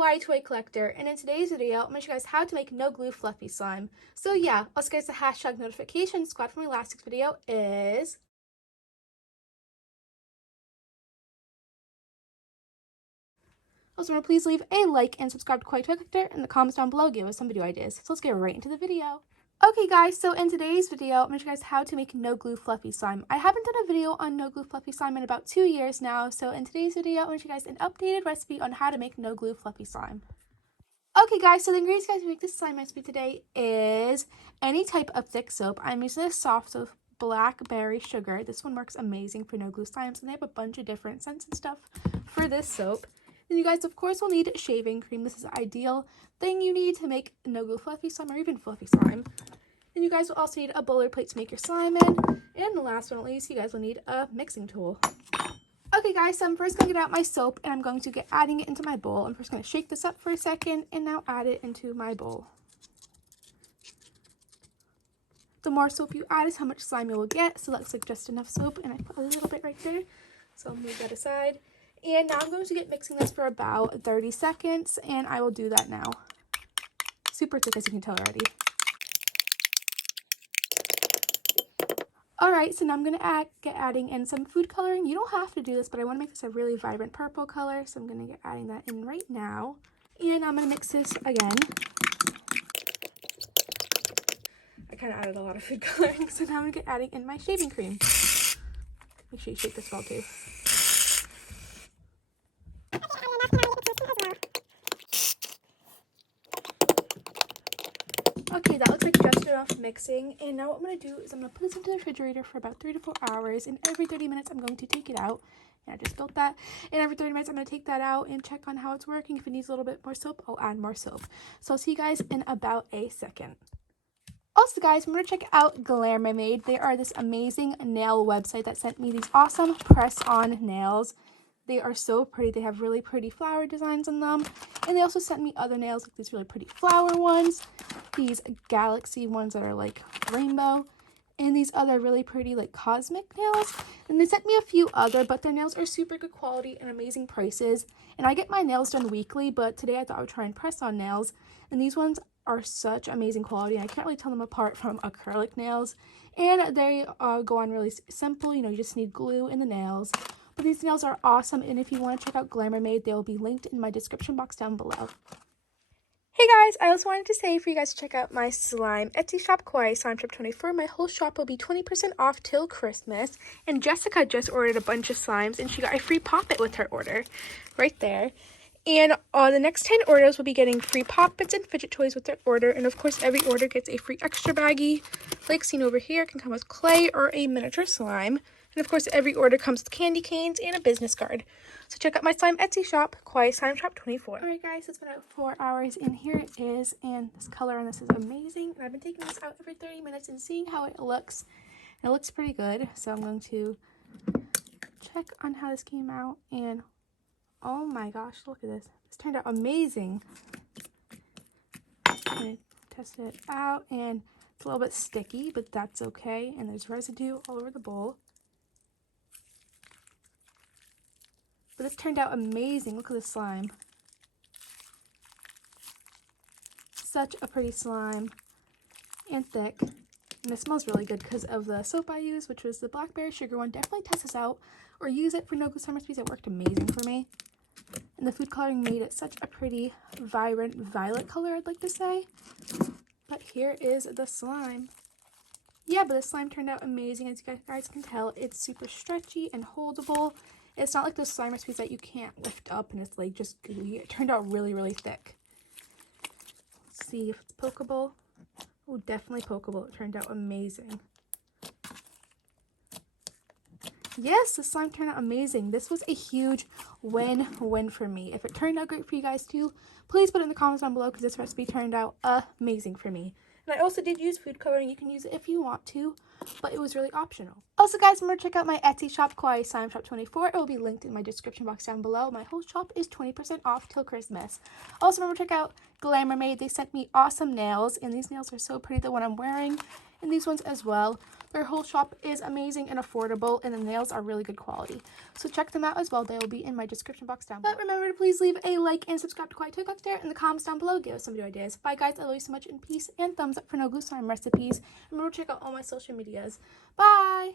Kawaii Toy Collector, and in today's video, I'm going to show you guys how to make no glue fluffy slime. So yeah, also guys, the hashtag notification squad from my last week's video is... Also, remember, please leave a like and subscribe to Kawaii Toy Collector in the comments down below. Give us some video ideas. So let's get right into the video. Okay guys, so in today's video, I'm going to show you guys how to make no glue fluffy slime. I haven't done a video on no glue fluffy slime in about 2 years now, so in today's video, I'm going to show you guys an updated recipe on how to make no glue fluffy slime. Okay guys, so the ingredients guys to make this slime recipe today is any type of thick soap. I'm using this soft soap, blackberry sugar. This one works amazing for no glue slimes, and they have a bunch of different scents and stuff for this soap. Then you guys, of course, will need shaving cream. This is the ideal thing you need to make no glue fluffy slime or even fluffy slime. Then you guys will also need a bowler plate to make your slime in. And the last but not least, you guys will need a mixing tool. Okay guys, so I'm first going to get out my soap and I'm going to get adding it into my bowl. I'm first going to shake this up for a second and now add it into my bowl. The more soap you add is how much slime you will get. So that looks like just enough soap, and I put a little bit right there. So I'll move that aside. And now I'm going to get mixing this for about 30 seconds, and I will do that now. Super thick, as you can tell already. Alright, so now I'm going to get adding in some food coloring. You don't have to do this, but I want to make this a really vibrant purple color, so I'm going to get adding that in right now. And I'm going to mix this again. I kind of added a lot of food coloring, so now I'm going to get adding in my shaving cream. Make sure you shake this well too. Okay, that looks like just enough mixing, and now what I'm going to do is I'm going to put this into the refrigerator for about 3 to 4 hours, and every 30 minutes I'm going to take it out. And I just built that, and every 30 minutes I'm going to take that out and check on how it's working. If it needs a little bit more soap, I'll add more soap. So I'll see you guys in about a second. Also guys, I'm going to check out Glammermaid. They are this amazing nail website that sent me these awesome press-on nails. They are so pretty. They have really pretty flower designs on them. And they also sent me other nails, like these really pretty flower ones, these galaxy ones that are like rainbow, and these other really pretty like cosmic nails. And they sent me a few other, but their nails are super good quality and amazing prices. And I get my nails done weekly, but today I thought I would try and press on nails. And these ones are such amazing quality. I can't really tell them apart from acrylic nails. And they go on really simple. You know, you just need glue in the nails. But these nails are awesome, and if you want to check out Glammermaid, they will be linked in my description box down below. Hey guys, I also wanted to say for you guys to check out my slime Etsy shop, KawaiiToyShop 24. My whole shop will be 20% off till Christmas. And Jessica just ordered a bunch of slimes, and she got a free Pop-It with her order right there. And the next 10 orders will be getting free Pop-Its and fidget toys with their order. And of course, every order gets a free extra baggie, like seen over here. It can come with clay or a miniature slime. And of course, every order comes with candy canes and a business card. So check out my slime Etsy shop, KawaiiToyShop 24. Alright guys, it's been about 4 hours, and here it is. And this color on this is amazing. And I've been taking this out every 30 minutes and seeing how it looks. And it looks pretty good. So I'm going to check on how this came out. And oh my gosh, look at this. This turned out amazing. I'm going to test it out, and it's a little bit sticky, but that's okay. And there's residue all over the bowl. But this turned out amazing. Look at this slime. Such a pretty slime and thick. And it smells really good because of the soap I used, which was the blackberry sugar one. Definitely test this out or use it for no glue slime recipes. It worked amazing for me. And the food coloring made it such a pretty, vibrant violet color, I'd like to say. But here is the slime. Yeah, but the slime turned out amazing. As you guys can tell, it's super stretchy and holdable. It's not like those slime recipes that you can't lift up and it's like just gooey. It turned out really, really thick. Let's see if it's pokeable. Oh, definitely pokeable. It turned out amazing. Yes, the slime turned out amazing. This was a huge win-win for me. If it turned out great for you guys too, please put it in the comments down below because this recipe turned out amazing for me. And I also did use food coloring. You can use it if you want to, but it was really optional. Also guys, remember to check out my Etsy shop, KawaiiToyShop 24. It will be linked in my description box down below. My whole shop is 20% off till Christmas. Also remember to check out Glammermaid. They sent me awesome nails, and these nails are so pretty, the one I'm wearing, and these ones as well. Their whole shop is amazing and affordable, and the nails are really good quality. So check them out as well. They will be in my description box down below. But remember to please leave a like and subscribe to Kawaii Toy Collector in the comments down below. Give us some video ideas. Bye guys, I love you so much, and peace, and thumbs up for no glue slime recipes. Remember to check out all my social medias. Bye!